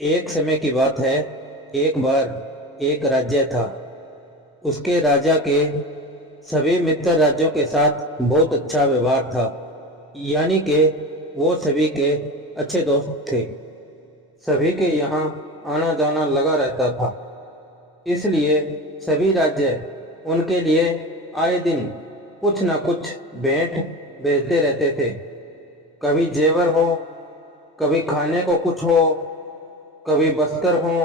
एक समय की बात है। एक बार एक राज्य था। उसके राजा के सभी मित्र राज्यों के साथ बहुत अच्छा व्यवहार था। यानी कि वो सभी के अच्छे दोस्त थे। सभी के यहाँ आना जाना लगा रहता था। इसलिए सभी राज्य उनके लिए आए दिन कुछ न कुछ भेंट भेजते रहते थे। कभी जेवर हो, कभी खाने को कुछ हो, कभी बस्तर हो,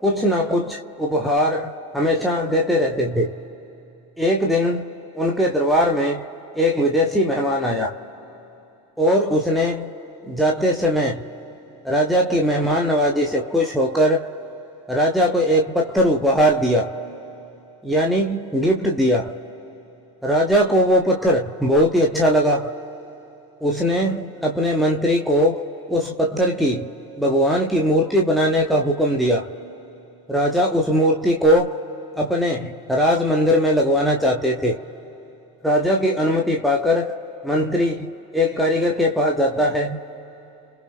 कुछ ना कुछ उपहार हमेशा देते रहते थे। एक दिन उनके दरबार में एक विदेशी मेहमान आया और उसने जाते समय राजा की मेहमान नवाजी से खुश होकर राजा को एक पत्थर उपहार दिया, यानी गिफ्ट दिया। राजा को वो पत्थर बहुत ही अच्छा लगा। उसने अपने मंत्री को उस पत्थर की भगवान की मूर्ति बनाने का हुक्म दिया। राजा उस मूर्ति को अपने राज मंदिर में लगवाना चाहते थे। राजा की अनुमति पाकर मंत्री एक कारीगर के पास जाता है।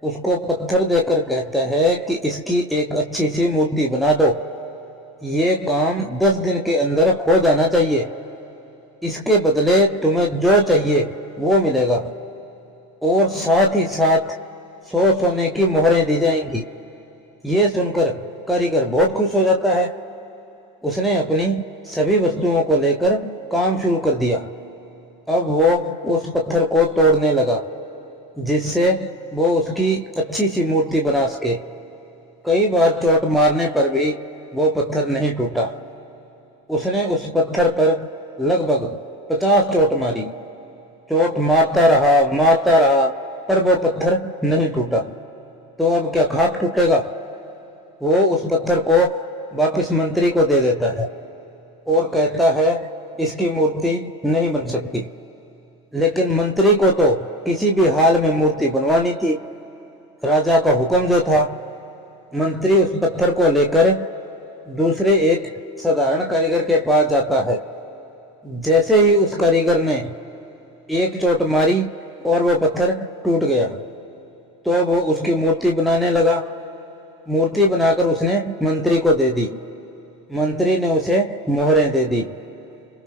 उसको पत्थर देकर कहता है कि इसकी एक अच्छी सी मूर्ति बना दो। ये काम 10 दिन के अंदर हो जाना चाहिए। इसके बदले तुम्हें जो चाहिए वो मिलेगा और साथ ही साथ 100 सोने की मोहरें दी जाएंगी। ये सुनकर कारीगर बहुत खुश हो जाता है। उसने अपनी सभी वस्तुओं को लेकर काम शुरू कर दिया। अब वो उस पत्थर को तोड़ने लगा, जिससे वो उसकी अच्छी सी मूर्ति बना सके। कई बार चोट मारने पर भी वो पत्थर नहीं टूटा। उसने उस पत्थर पर लगभग 50 चोट मारी। चोट मारता रहा, पर वो पत्थर नहीं टूटा। तो अब क्या खाक टूटेगा? वो उस पत्थर को वापिस मंत्री को दे देता है और कहता है इसकी मूर्ति नहीं बन सकती। लेकिन मंत्री को तो किसी भी हाल में मूर्ति बनवानी थी। राजा का हुक्म जो था। मंत्री उस पत्थर को लेकर दूसरे एक साधारण कारीगर के पास जाता है। जैसे ही उस कारीगर ने एक चोट मारी और वो पत्थर टूट गया, तो वो उसकी मूर्ति बनाने लगा। मूर्ति बनाकर उसने मंत्री को दे दी। मंत्री ने उसे मोहरें दे दी।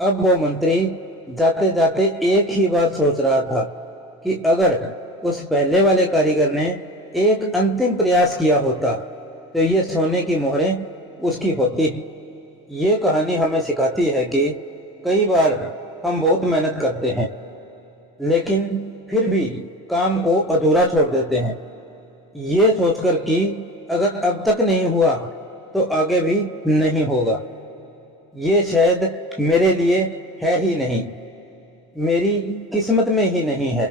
अब वो मंत्री जाते जाते एक ही बात सोच रहा था कि अगर उस पहले वाले कारीगर ने एक अंतिम प्रयास किया होता तो ये सोने की मोहरें उसकी होती। ये कहानी हमें सिखाती है कि कई बार हम बहुत मेहनत करते हैं, लेकिन फिर भी काम को अधूरा छोड़ देते हैं, ये सोचकर कि अगर अब तक नहीं हुआ तो आगे भी नहीं होगा। ये शायद मेरे लिए है ही नहीं, मेरी किस्मत में ही नहीं है,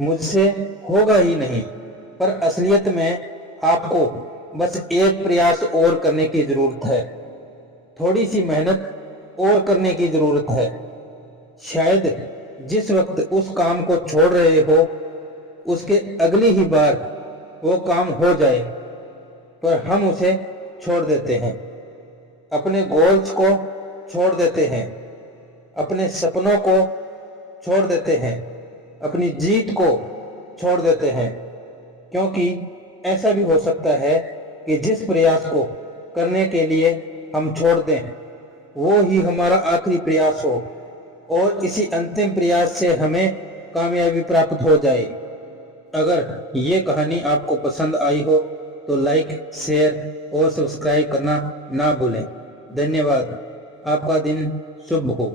मुझसे होगा ही नहीं। पर असलियत में आपको बस एक प्रयास और करने की जरूरत है। थोड़ी सी मेहनत और करने की जरूरत है। शायद जिस वक्त उस काम को छोड़ रहे हो उसके अगली ही बार वो काम हो जाए, पर हम उसे छोड़ देते हैं। अपने गोल्स को छोड़ देते हैं, अपने सपनों को छोड़ देते हैं, अपनी जीत को छोड़ देते हैं। क्योंकि ऐसा भी हो सकता है कि जिस प्रयास को करने के लिए हम छोड़ दें वो ही हमारा आखिरी प्रयास हो और इसी अंतिम प्रयास से हमें कामयाबी प्राप्त हो जाए। अगर ये कहानी आपको पसंद आई हो तो लाइक, शेयर और सब्सक्राइब करना ना भूलें। धन्यवाद। आपका दिन शुभ हो।